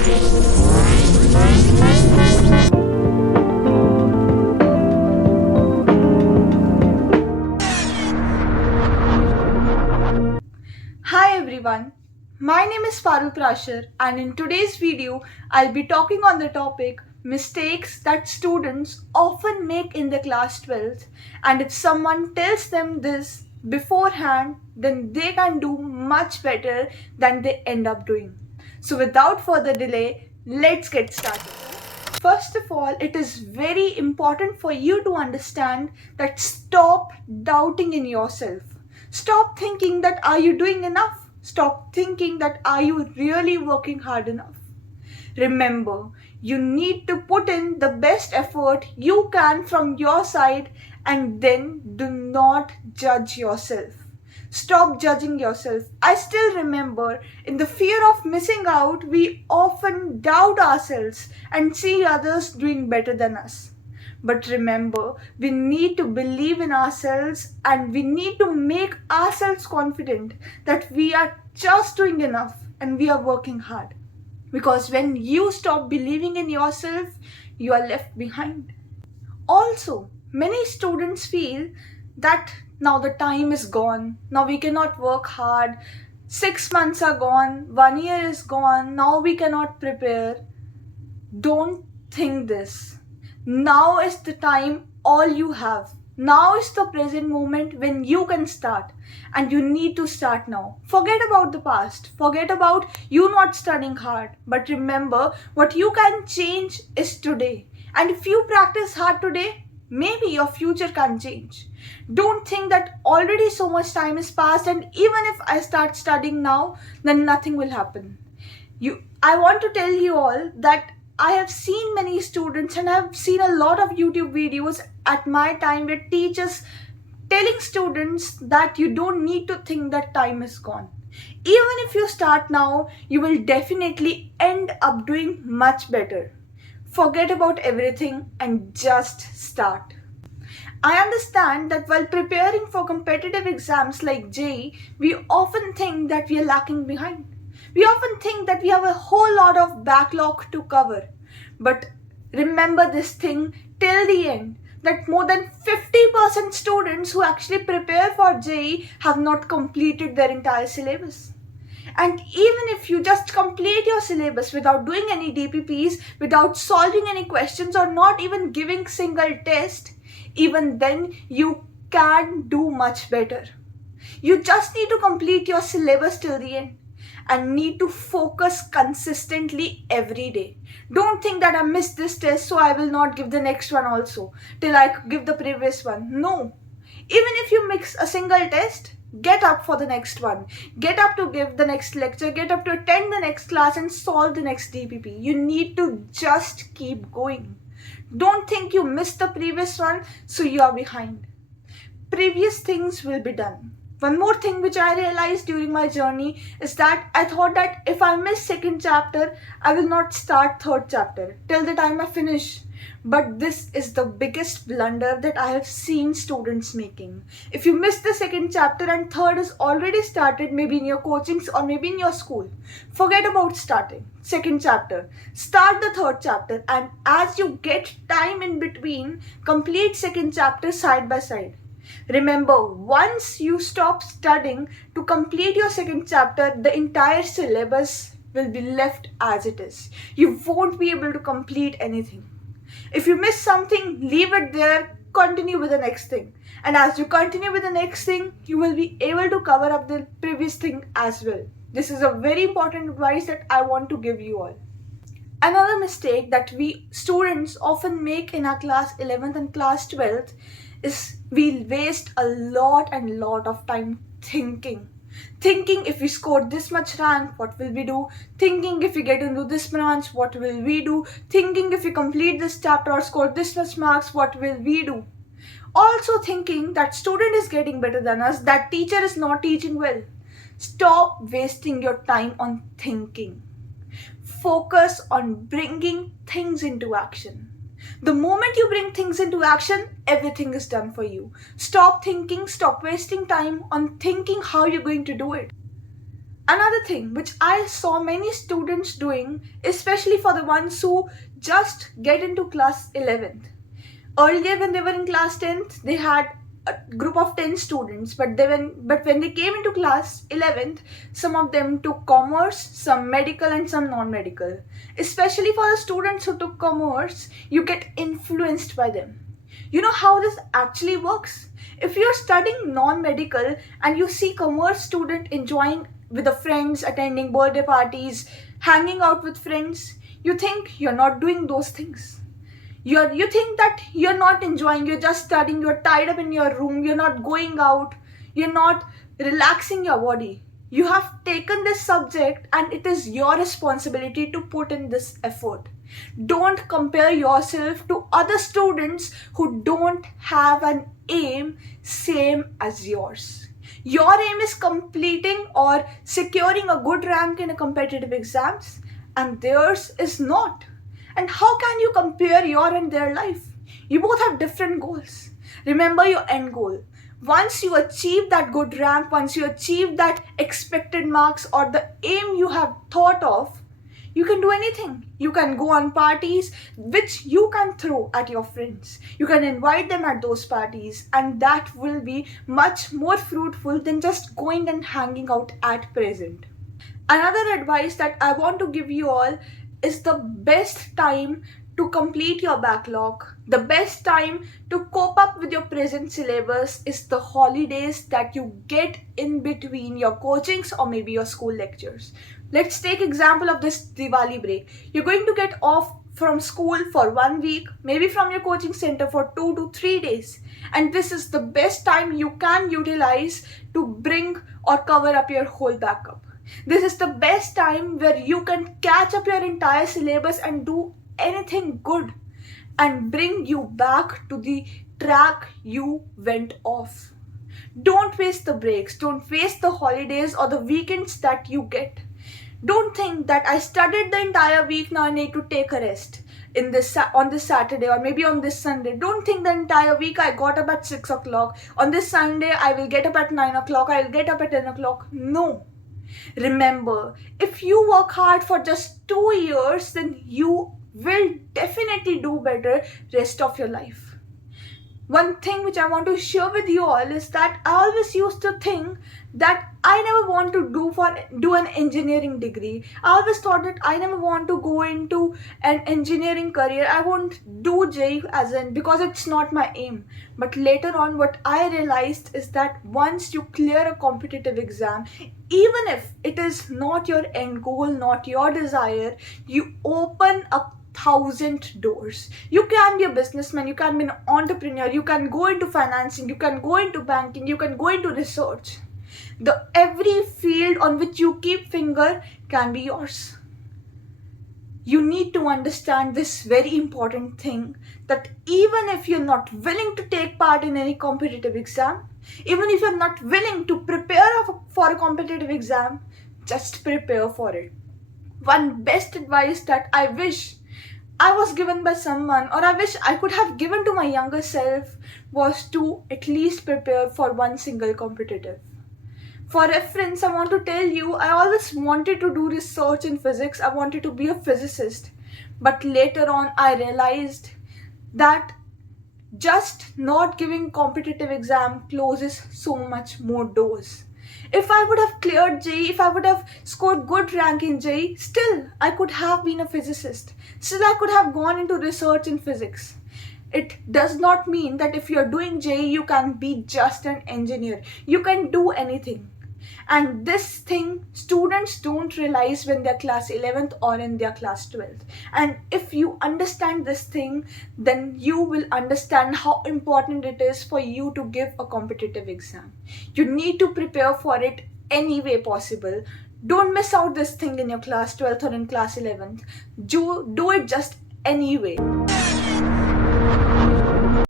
Hi everyone, my name is Farooq Rashar and in today's video I'll be talking on the topic mistakes that students often make in the class 12th, and if someone tells them this beforehand then they can do much better than they end up doing. So without further delay, let's get started. First of all, it is very important for you to understand that stop doubting in yourself. Stop thinking that are you doing enough? Stop thinking that are you really working hard enough? Remember, you need to put in the best effort you can from your side and then do not judge yourself. Stop judging yourself. I still remember in the fear of missing out, we often doubt ourselves and see others doing better than us. But remember, we need to believe in ourselves and we need to make ourselves confident that we are just doing enough and we are working hard. Because when you stop believing in yourself, you are left behind. Also, many students feel that now the time is gone, now we cannot work hard, 6 months are gone, 1 year is gone, now we cannot prepare. Don't think this. Now is the time all you have. Now is the present moment when you can start, and you need to start now. Forget about the past. Forget about you not studying hard. But remember, what you can change is today. And if you practice hard today, maybe your future can change. Don't think that already so much time is passed and even if I start studying now, then nothing will happen. I want to tell you all that I have seen many students and I have seen a lot of YouTube videos at my time where teachers telling students that you don't need to think that time is gone. Even if you start now, you will definitely end up doing much better. Forget about everything and just start. I understand that while preparing for competitive exams like JEE, we often think that we are lacking behind. We often think that we have a whole lot of backlog to cover. But remember this thing till the end, that more than 50% students who actually prepare for JEE have not completed their entire syllabus. And even if you just complete your syllabus without doing any DPPs, without solving any questions or not even giving single test, even then you can do much better. You just need to complete your syllabus till the end and need to focus consistently every day. Don't think that I missed this test so I will not give the next one also till I give the previous one. No. Even if you miss a single test, get up for the next one. Get up to give the next lecture, get up to attend the next class and solve the next DPP. You need to just keep going. Don't think you missed the previous one so you are behind. Previous things will be done. One more thing which I realized during my journey is that I thought that if I miss second chapter, I will not start third chapter till the time I finish. But this is the biggest blunder that I have seen students making. If you miss the second chapter and third is already started, maybe in your coachings or maybe in your school, forget about starting second chapter. Start the third chapter and as you get time in between, complete second chapter side by side. Remember, once you stop studying to complete your second chapter, the entire syllabus will be left as it is. You won't be able to complete anything. If you miss something, leave it there, continue with the next thing. And as you continue with the next thing, you will be able to cover up the previous thing as well. This is a very important advice that I want to give you all. Another mistake that we students often make in our class 11th and class 12th is we waste a lot of time thinking. Thinking if we score this much rank, what will we do? Thinking if we get into this branch, what will we do? Thinking if we complete this chapter or score this much marks, what will we do? Also thinking that student is getting better than us, that teacher is not teaching well. Stop wasting your time on thinking. Focus on bringing things into action. The moment you bring things into action, everything is done for you. Stop thinking, stop wasting time on thinking how you're going to do it. Another thing which I saw many students doing, especially for the ones who just get into class 11th. Earlier, when they were in class 10th, they had a group of 10 students, but when they came into class 11th, some of them took commerce, some medical, and some non-medical. Especially for the students who took commerce, you get influenced by them. You know how this actually works? If you're studying non-medical and you see commerce student enjoying with the friends, attending birthday parties, hanging out with friends, you think you're not doing those things. You think that you're not enjoying, you're just studying, you're tied up in your room, you're not going out, you're not relaxing your body. You have taken this subject and it is your responsibility to put in this effort. Don't compare yourself to other students who don't have an aim same as yours. Your aim is completing or securing a good rank in a competitive exams, and theirs is not. And how can you compare your and their life? You both have different goals. Remember your end goal. Once you achieve that good rank, once you achieve that expected marks or the aim you have thought of, you can do anything. You can go on parties which you can throw at your friends. You can invite them at those parties, and that will be much more fruitful than just going and hanging out at present. Another advice that I want to give you all is the best time to complete your backlog, the best time to cope up with your present syllabus is the holidays that you get in between your coachings or maybe your school lectures. Let's take example of this Diwali break. You're going to get off from school for 1 week, maybe from your coaching center for 2 to 3 days. And this is the best time you can utilize to bring or cover up your whole backup. This is the best time where you can catch up your entire syllabus and do anything good and bring you back to the track you went off. Don't waste the breaks, don't waste the holidays or the weekends that you get. Don't think that I studied the entire week, now I need to take a rest on this Saturday or maybe on this Sunday. Don't think the entire week I got up at 6 o'clock. On this Sunday I will get up at 9 o'clock, I will get up at 10 o'clock. No. Remember, if you work hard for just 2 years, then you will definitely do better rest of your life. One thing which I want to share with you all is that I always used to think that I never want to do an engineering degree. I always thought that I never want to go into an engineering career. I won't do JEE because it's not my aim. But later on, what I realized is that once you clear a competitive exam, even if it is not your end goal, not your desire, you open up 1,000 doors. You can be a businessman, you can be an entrepreneur, you can go into financing, you can go into banking, you can go into research. Every field on which you keep finger can be yours. You need to understand this very important thing, that even if you're not willing to take part in any competitive exam, even if you're not willing to prepare for a competitive exam, just prepare for it. One best advice that I wish I was given by someone, or I wish I could have given to my younger self, was to at least prepare for one single competitive. For reference, I want to tell you, I always wanted to do research in physics. I wanted to be a physicist. But later on, I realized that just not giving competitive exam closes so much more doors. If I would have cleared JEE, if I would have scored good rank in JEE, still I could have been a physicist. Still I could have gone into research in physics. It does not mean that if you're doing JEE, you can be just an engineer. You can do anything. And this thing students don't realize when they're class 11th or in their class 12th. And if you understand this thing, then you will understand how important it is for you to give a competitive exam. You need to prepare for it any way possible. Don't miss out this thing in your class 12th or in class 11th. Do it just anyway.